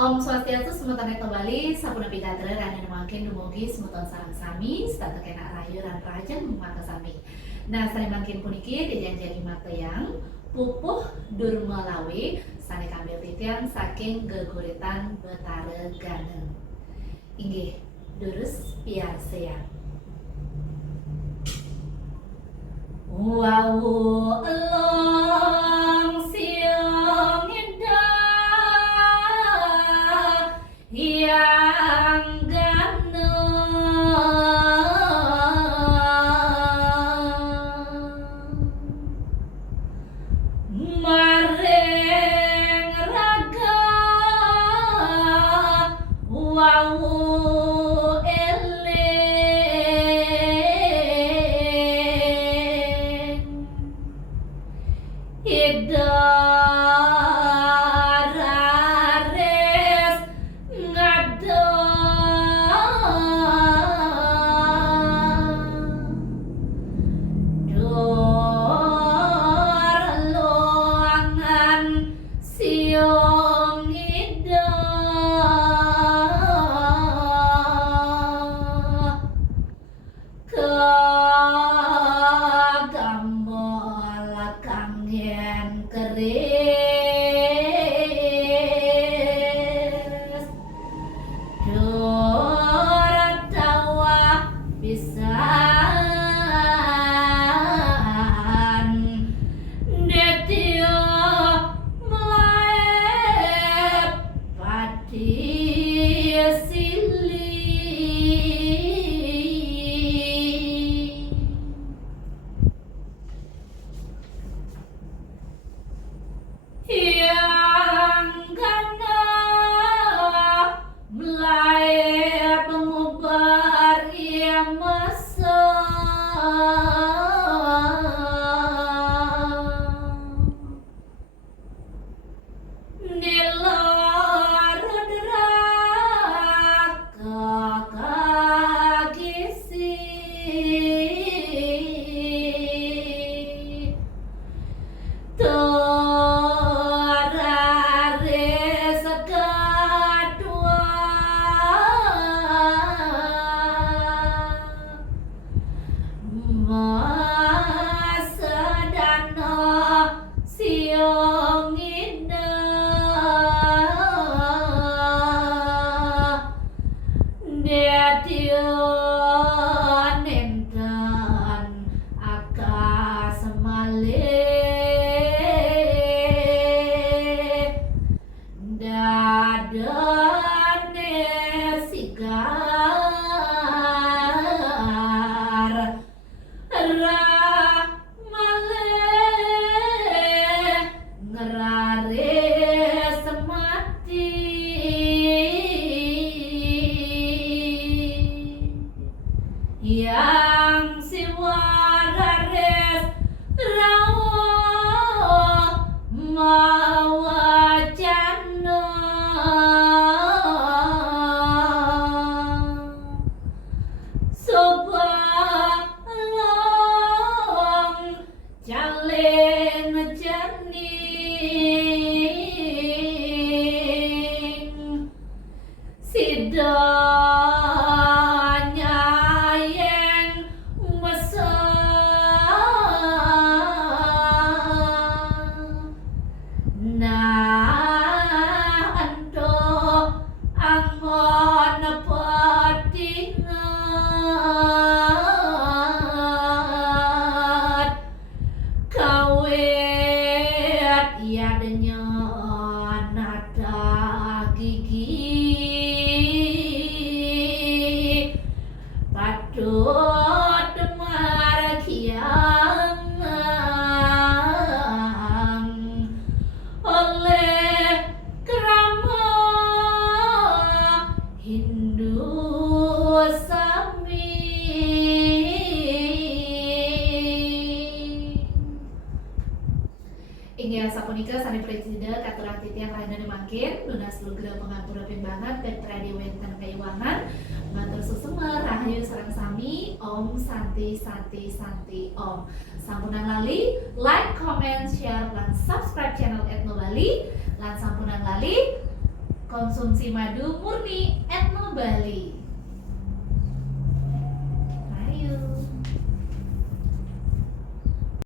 Om Swastiastu semutan Etno Bali, sapuna pitadra ranan mangkin dumugi semutan sareng sami, stata kena rayu ran rajan maka sami. Nah, sani mangkin puniki dijanjani matayang pupuh dur melawe sani kambil titiang saking geguritan Betara Ganeng. Inggih, durus piar seang. Wawu elong siang indah yang ganeng maring raga wawu idarares ngada dor luangan siung ida kagambol kang yen keris dur dawa pisan detio melaep pati silih yang kana melaep mengubar ia masa nilar neraka kagisi torare sakadua masa dana siang indah detion enten akas malih dadane sigar ra malih ngeraris mati yang siwarares rawa mawacana sobalong jaleng janing sidanya yang besar nah ando angon patingat kawet iadanya nada gigi patut markiang oleh kerama Hindu sami inggih sapunika sami presiden katurang titiang lainana mangkin lunas lugra pangapura pimbangan Petra Dewenten Kayuwangan matur susumer rahayu sareng sami Om Santi Santi Santi Om sampunan lali like comment share lan subscribe channel Etno Bali lan sampunan lali konsumsi madu murni etno Bali.